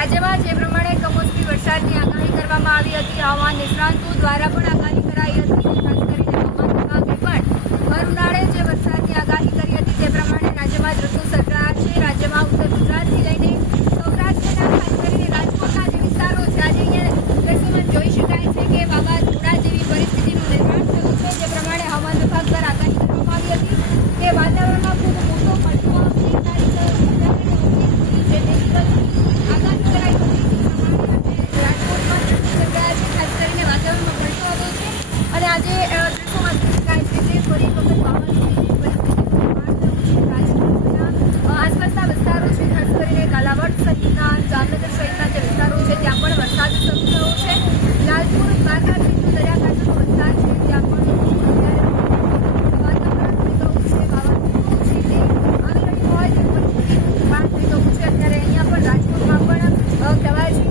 રાજ્યમાં જે પ્રમાણે કમોસમી વરસાદની આગાહી કરવામાં આવી હતી, હવામાન નિષ્ણાતો દ્વારા પણ આગાહી કરાઈ હતી. ખાસ કરીને હવામાન વિભાગે પણ ભર ઉનાળે જે વરસાદની આગાહી કરી હતી તે પ્રમાણે રાજ્યમાં ઋતુ સર્જાશે. રાજ્યમાં ઉત્તર ગુજરાતથી લઈને સૌરાષ્ટ્રના ખાસ કરીને રાજકોટના જે વિસ્તારો છે, આજે અહીંયા દ્રશ્યમાં જોઈ શકાય છે કે વાવાઝોડા જેવી પરિસ્થિતિનું નિર્માણ થયું છે. જે પ્રમાણે હવામાન વિભાગ દ્વારા આગાહી કરવામાં આવી હતી કે વાતાવરણમાં ખૂબ મોટો પલટો આવશે. તારીખ 17 જે દિવસ આગાહી કરાઈ હતી રાજકોટમાં ઋતુ સર્જાયા છે. ખાસ કરીને વાતાવરણમાં પલટો આવ્યો છે અને આજે દ્રશ્યોમાં જોઈ શકાય છે કે ફરી વખત વાવાઝોડાની પરિસ્થિતિનું નિર્માણ થયું છે. રાજકોટના આસપાસના વિસ્તારો છે, ખાસ કરીને કાલાવડ સહિતના, જામનગર સહિતના જે વિસ્તારો છે ત્યાં પણ વરસાદ શરૂ થયો છે. લાલપુર દ્વારકા સહિતનો દરિયાકાંઠાનો વિસ્તાર છે ત્યાં પણ વાતાવરણ થઈ ગયું છે, વાવાઝોડું છે તે આવી રહ્યું હોય તે પરિસ્થિતિનું નિર્માણ થઈ ગયું છે. અત્યારે અહીંયા પણ રાજકોટમાં પણ કહેવાય છે